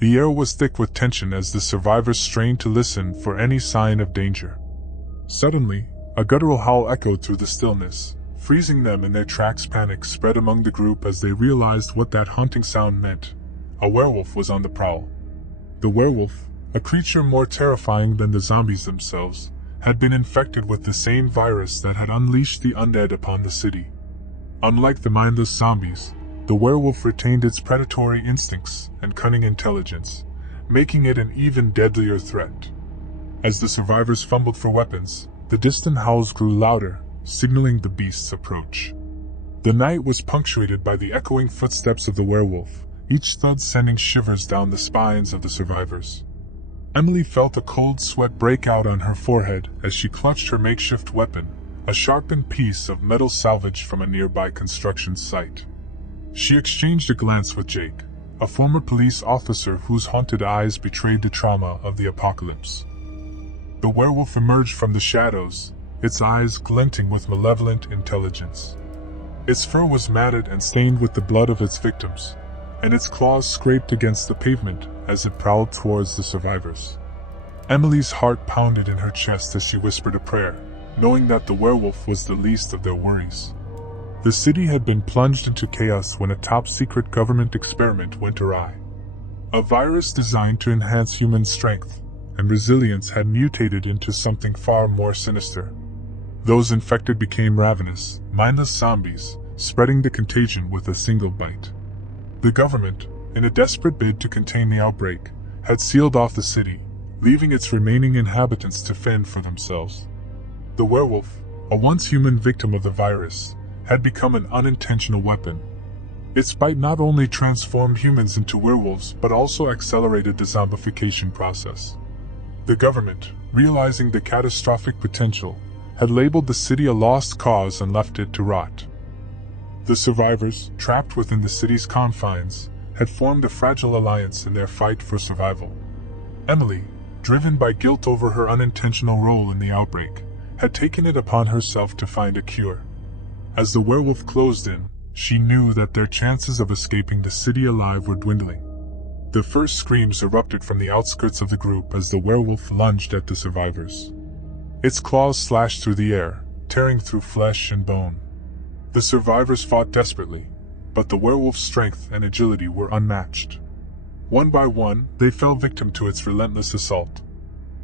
The air was thick with tension as the survivors strained to listen for any sign of danger. Suddenly, a guttural howl echoed through the stillness, freezing them in their tracks. Panic spread among the group as they realized what that haunting sound meant. A werewolf was on the prowl. The werewolf, a creature more terrifying than the zombies themselves, had been infected with the same virus that had unleashed the undead upon the city. Unlike the mindless zombies, the werewolf retained its predatory instincts and cunning intelligence, making it an even deadlier threat. As the survivors fumbled for weapons, the distant howls grew louder, signaling the beast's approach. The night was punctuated by the echoing footsteps of the werewolf, each thud sending shivers down the spines of the survivors. Emily felt a cold sweat break out on her forehead as she clutched her makeshift weapon, a sharpened piece of metal salvaged from a nearby construction site. She exchanged a glance with Jake, a former police officer whose haunted eyes betrayed the trauma of the apocalypse. The werewolf emerged from the shadows, its eyes glinting with malevolent intelligence. Its fur was matted and stained with the blood of its victims, and its claws scraped against the pavement as it prowled towards the survivors. Emily's heart pounded in her chest as she whispered a prayer, knowing that the werewolf was the least of their worries. The city had been plunged into chaos when a top-secret government experiment went awry. A virus designed to enhance human strength and resilience had mutated into something far more sinister. Those infected became ravenous, mindless zombies, spreading the contagion with a single bite. The government, in a desperate bid to contain the outbreak, had sealed off the city, leaving its remaining inhabitants to fend for themselves. The werewolf, a once human victim of the virus, had become an unintentional weapon. Its bite not only transformed humans into werewolves but also accelerated the zombification process. The government, realizing the catastrophic potential, had labeled the city a lost cause and left it to rot. The survivors, trapped within the city's confines, had formed a fragile alliance in their fight for survival. Emily, driven by guilt over her unintentional role in the outbreak, had taken it upon herself to find a cure. As the werewolf closed in, she knew that their chances of escaping the city alive were dwindling. The first screams erupted from the outskirts of the group as the werewolf lunged at the survivors. Its claws slashed through the air, tearing through flesh and bone. The survivors fought desperately, but the werewolf's strength and agility were unmatched. One by one, they fell victim to its relentless assault.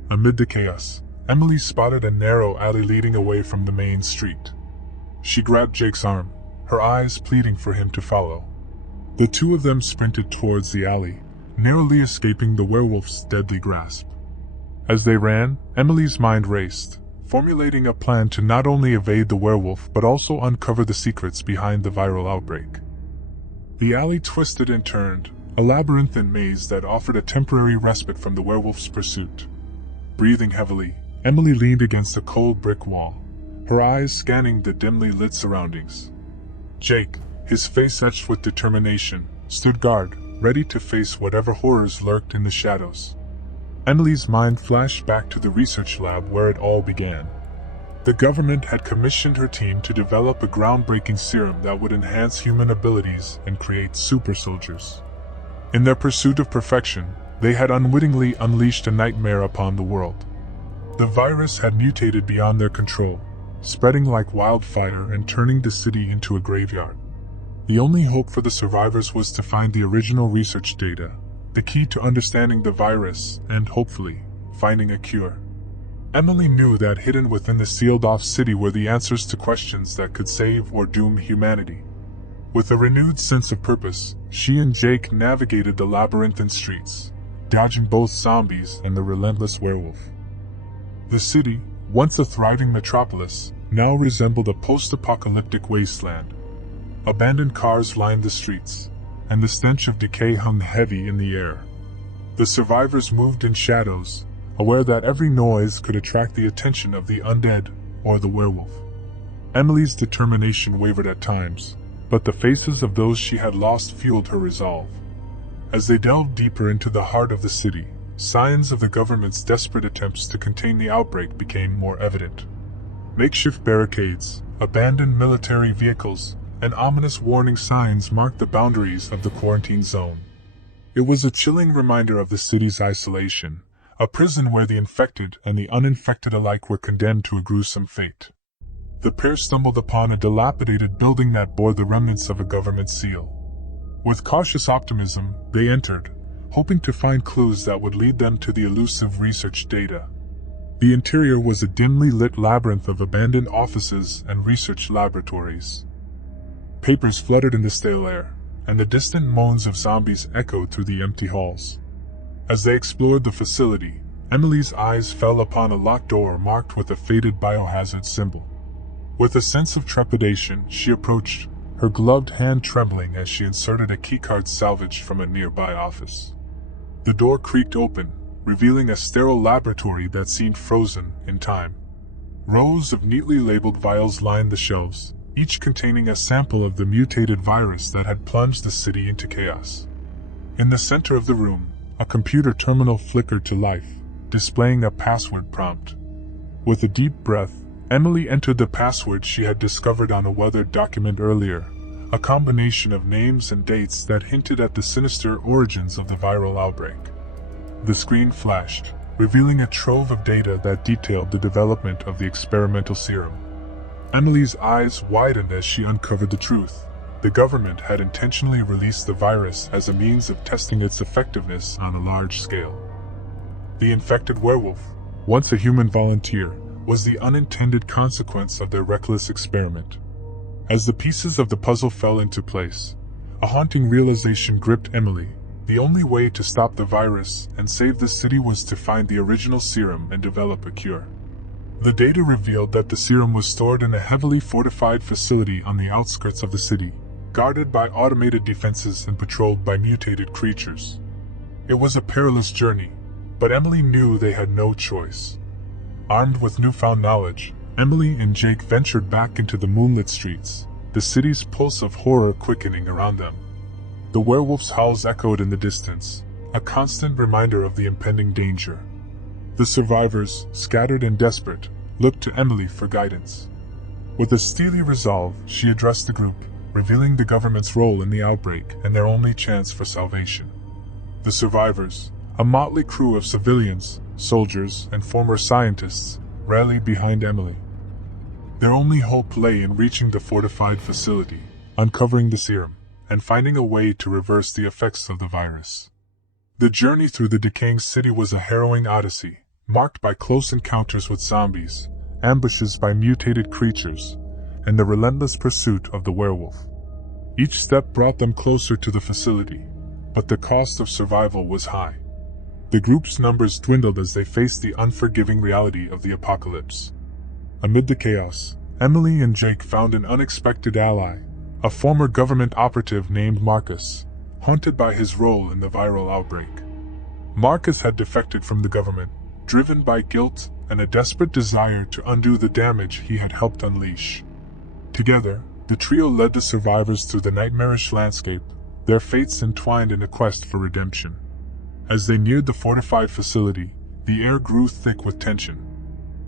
Amid the chaos, Emily spotted a narrow alley leading away from the main street. She grabbed Jake's arm, her eyes pleading for him to follow. The two of them sprinted towards the alley, narrowly escaping the werewolf's deadly grasp. As they ran, Emily's mind raced, formulating a plan to not only evade the werewolf but also uncover the secrets behind the viral outbreak. The alley twisted and turned, a labyrinthine maze that offered a temporary respite from the werewolf's pursuit. Breathing heavily, Emily leaned against a cold brick wall, her eyes scanning the dimly lit surroundings. Jake, his face etched with determination, stood guard, ready to face whatever horrors lurked in the shadows. Emily's mind flashed back to the research lab where it all began. The government had commissioned her team to develop a groundbreaking serum that would enhance human abilities and create super soldiers. In their pursuit of perfection, they had unwittingly unleashed a nightmare upon the world. The virus had mutated beyond their control, spreading like wildfire and turning the city into a graveyard. The only hope for the survivors was to find the original research data, the key to understanding the virus and, hopefully, finding a cure. Emily knew that hidden within the sealed-off city were the answers to questions that could save or doom humanity. With a renewed sense of purpose, she and Jake navigated the labyrinthine streets, dodging both zombies and the relentless werewolf. The city, once a thriving metropolis, now resembled a post-apocalyptic wasteland. Abandoned cars lined the streets, and the stench of decay hung heavy in the air. The survivors moved in shadows, aware that every noise could attract the attention of the undead or the werewolf. Emily's determination wavered at times, but the faces of those she had lost fueled her resolve. As they delved deeper into the heart of the city, signs of the government's desperate attempts to contain the outbreak became more evident. Makeshift barricades, abandoned military vehicles, and ominous warning signs marked the boundaries of the quarantine zone. It was a chilling reminder of the city's isolation, a prison where the infected and the uninfected alike were condemned to a gruesome fate. The pair stumbled upon a dilapidated building that bore the remnants of a government seal. With cautious optimism, they entered, hoping to find clues that would lead them to the elusive research data. The interior was a dimly lit labyrinth of abandoned offices and research laboratories. Papers fluttered in the stale air, and the distant moans of zombies echoed through the empty halls. As they explored the facility, Emily's eyes fell upon a locked door marked with a faded biohazard symbol. With a sense of trepidation, she approached, her gloved hand trembling as she inserted a keycard salvaged from a nearby office. The door creaked open, revealing a sterile laboratory that seemed frozen in time. Rows of neatly labeled vials lined the shelves, each containing a sample of the mutated virus that had plunged the city into chaos. In the center of the room, a computer terminal flickered to life, displaying a password prompt. With a deep breath, Emily entered the password she had discovered on a weathered document earlier, a combination of names and dates that hinted at the sinister origins of the viral outbreak. The screen flashed, revealing a trove of data that detailed the development of the experimental serum. Emily's eyes widened as she uncovered the truth. The government had intentionally released the virus as a means of testing its effectiveness on a large scale. The infected werewolf, once a human volunteer, was the unintended consequence of their reckless experiment. As the pieces of the puzzle fell into place, a haunting realization gripped Emily. The only way to stop the virus and save the city was to find the original serum and develop a cure. The data revealed that the serum was stored in a heavily fortified facility on the outskirts of the city, guarded by automated defenses and patrolled by mutated creatures. It was a perilous journey, but Emily knew they had no choice. Armed with newfound knowledge, Emily and Jake ventured back into the moonlit streets, the city's pulse of horror quickening around them. The werewolf's howls echoed in the distance, a constant reminder of the impending danger. The survivors, scattered and desperate, looked to Emily for guidance. With a steely resolve, she addressed the group, revealing the government's role in the outbreak and their only chance for salvation. The survivors, a motley crew of civilians, soldiers, and former scientists, rallied behind Emily. Their only hope lay in reaching the fortified facility, uncovering the serum, and finding a way to reverse the effects of the virus. The journey through the decaying city was a harrowing odyssey, marked by close encounters with zombies, ambushes by mutated creatures, and the relentless pursuit of the werewolf. Each step brought them closer to the facility, but the cost of survival was high. The group's numbers dwindled as they faced the unforgiving reality of the apocalypse. Amid the chaos, Emily and Jake found an unexpected ally, a former government operative named Marcus, haunted by his role in the viral outbreak. Marcus had defected from the government, driven by guilt and a desperate desire to undo the damage he had helped unleash. Together, the trio led the survivors through the nightmarish landscape, their fates entwined in a quest for redemption. As they neared the fortified facility, the air grew thick with tension.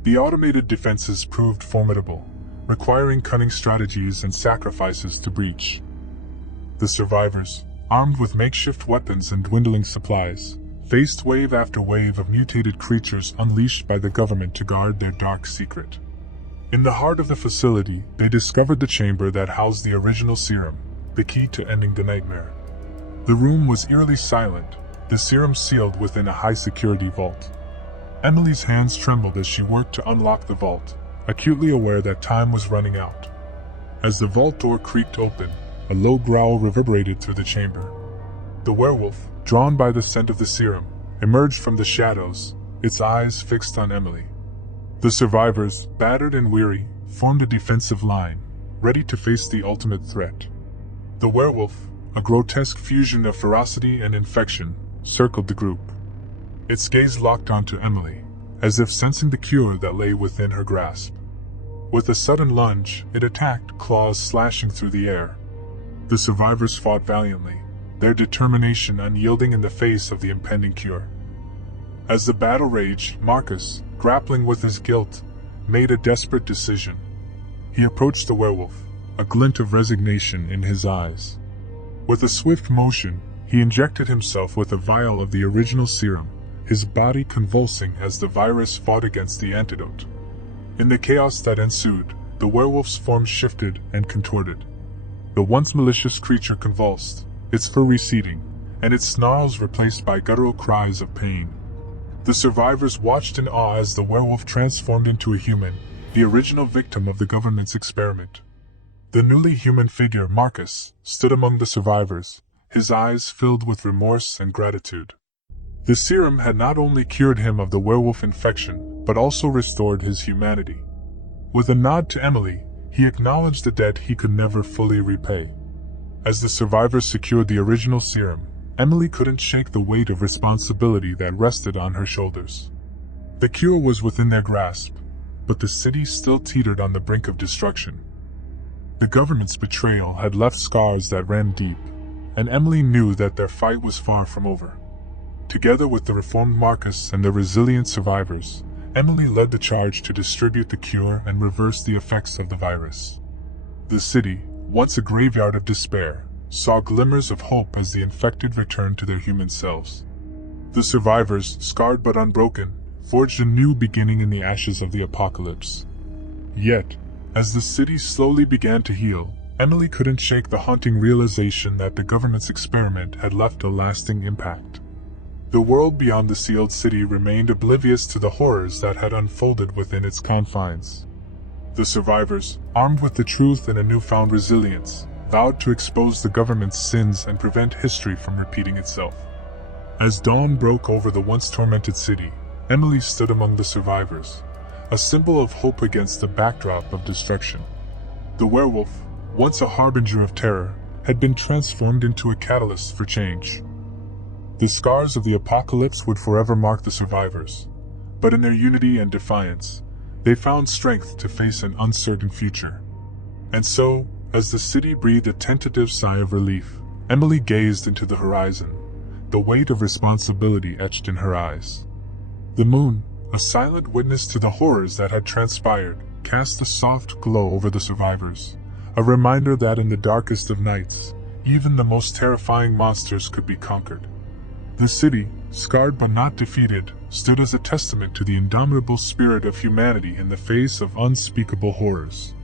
The automated defenses proved formidable, requiring cunning strategies and sacrifices to breach. The survivors, armed with makeshift weapons and dwindling supplies, faced wave after wave of mutated creatures unleashed by the government to guard their dark secret. In the heart of the facility, they discovered the chamber that housed the original serum, the key to ending the nightmare. The room was eerily silent, the serum sealed within a high-security vault. Emily's hands trembled as she worked to unlock the vault, acutely aware that time was running out. As the vault door creaked open, a low growl reverberated through the chamber. The werewolf, drawn by the scent of the serum, emerged from the shadows, its eyes fixed on Emily. The survivors, battered and weary, formed a defensive line, ready to face the ultimate threat. The werewolf, a grotesque fusion of ferocity and infection, circled the group. Its gaze locked onto Emily, as if sensing the cure that lay within her grasp. With a sudden lunge, it attacked, claws slashing through the air. The survivors fought valiantly, their determination unyielding in the face of the impending cure. As the battle raged, Marcus, grappling with his guilt, made a desperate decision. He approached the werewolf, a glint of resignation in his eyes. With a swift motion, He injected himself with a vial of the original serum, his body convulsing as the virus fought against the antidote. In the chaos that ensued, the werewolf's form shifted and contorted. The once malicious creature convulsed, its fur receding, and its snarls replaced by guttural cries of pain. The survivors watched in awe as the werewolf transformed into a human, the original victim of the government's experiment. The newly human figure, Marcus, stood among the survivors, his eyes filled with remorse and gratitude. The serum had not only cured him of the werewolf infection, but also restored his humanity. With a nod to Emily, he acknowledged a debt he could never fully repay. As the survivors secured the original serum, Emily couldn't shake the weight of responsibility that rested on her shoulders. The cure was within their grasp, but the city still teetered on the brink of destruction. The government's betrayal had left scars that ran deep, and Emily knew that their fight was far from over. Together with the reformed Marcus and the resilient survivors, Emily led the charge to distribute the cure and reverse the effects of the virus. The city, once a graveyard of despair, saw glimmers of hope as the infected returned to their human selves. The survivors, scarred but unbroken, forged a new beginning in the ashes of the apocalypse. Yet, as the city slowly began to heal, Emily couldn't shake the haunting realization that the government's experiment had left a lasting impact. The world beyond the sealed city remained oblivious to the horrors that had unfolded within its confines. The survivors, armed with the truth and a newfound resilience, vowed to expose the government's sins and prevent history from repeating itself. As dawn broke over the once tormented city, Emily stood among the survivors, a symbol of hope against the backdrop of destruction. The werewolf, once a harbinger of terror, had been transformed into a catalyst for change. The scars of the apocalypse would forever mark the survivors, but in their unity and defiance, they found strength to face an uncertain future. And so, as the city breathed a tentative sigh of relief, Emily gazed into the horizon, the weight of responsibility etched in her eyes. The moon, a silent witness to the horrors that had transpired, cast a soft glow over the survivors, a reminder that in the darkest of nights, even the most terrifying monsters could be conquered. The city, scarred but not defeated, stood as a testament to the indomitable spirit of humanity in the face of unspeakable horrors.